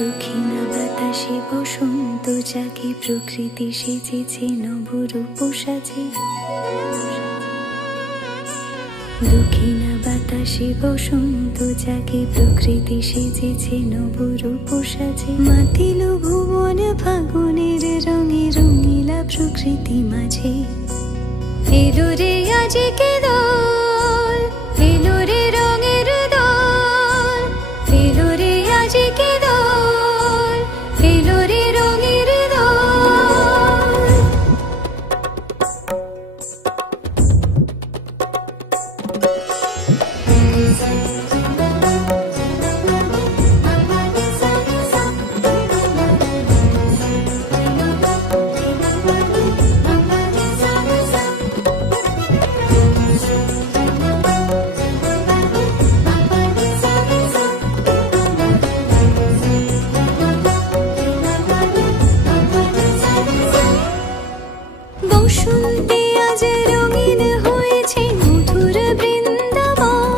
দক্ষিণা বাতাসে বসন্ত জাগে, প্রকৃতি সেজেছে নবরূপ সাজে। দক্ষিণা বাতাসে বসন্ত জাগে, প্রকৃতি সেজেছে নবরূপ সাজে। মাতিল ভুবন ফাগুনের রঙে, রঙিলা প্রকৃতি মাঝে। এলো রে আজকে দোল, এলো রে রঙের দোল, এলো রে আজকে দোল, এলো রে রঙের দোল। বসন্তে আজ রঙিন হয়েছে মধুর বৃন্দাবন,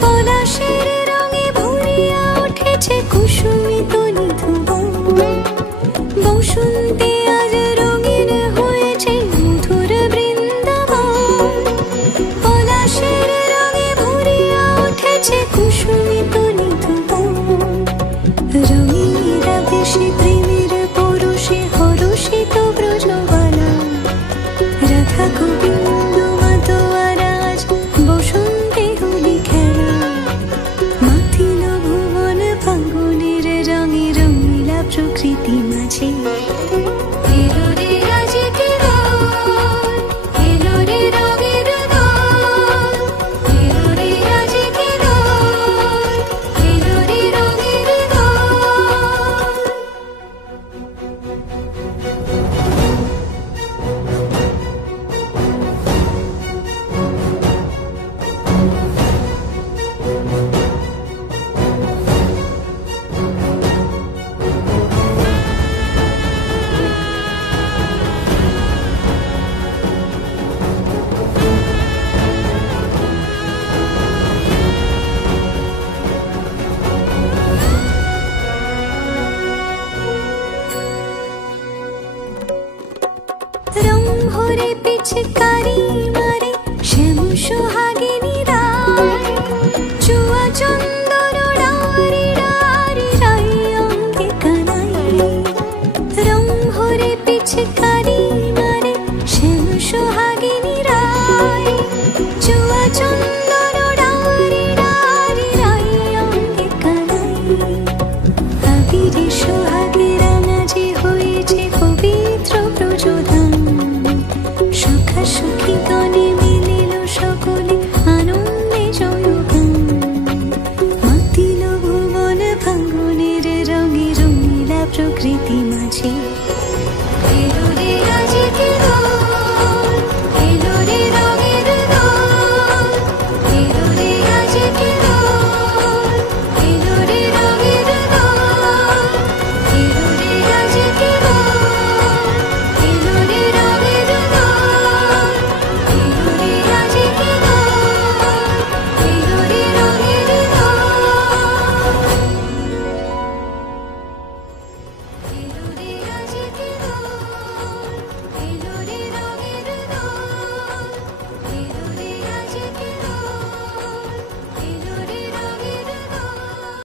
পলাশের রঙে ভরিয়া উঠেছে কুসুমিত নিধুবন। বসন্তে আজ রঙিন হয়েছে মধুর বৃন্দাবন, পলাশের রঙে ভরিয়া উঠেছে কুসুমিত নিধুবন। রঙিনীরা বেশি প্রেমের পরশে হরষিত ব্রজবালা, রাধা গোবিন্দ মাতোয়ারাজ বসন্তে হোলি খেলা। মাতিল ভুবন ফাগুনের রঙে, রঙিলা প্রকৃতি মাঝে। এলো রে আজকে দোল, এলো রে রঙের দোল, এলো রে আজকে দোল, এলো রে রঙের দোল। রং ভরে পিচকারি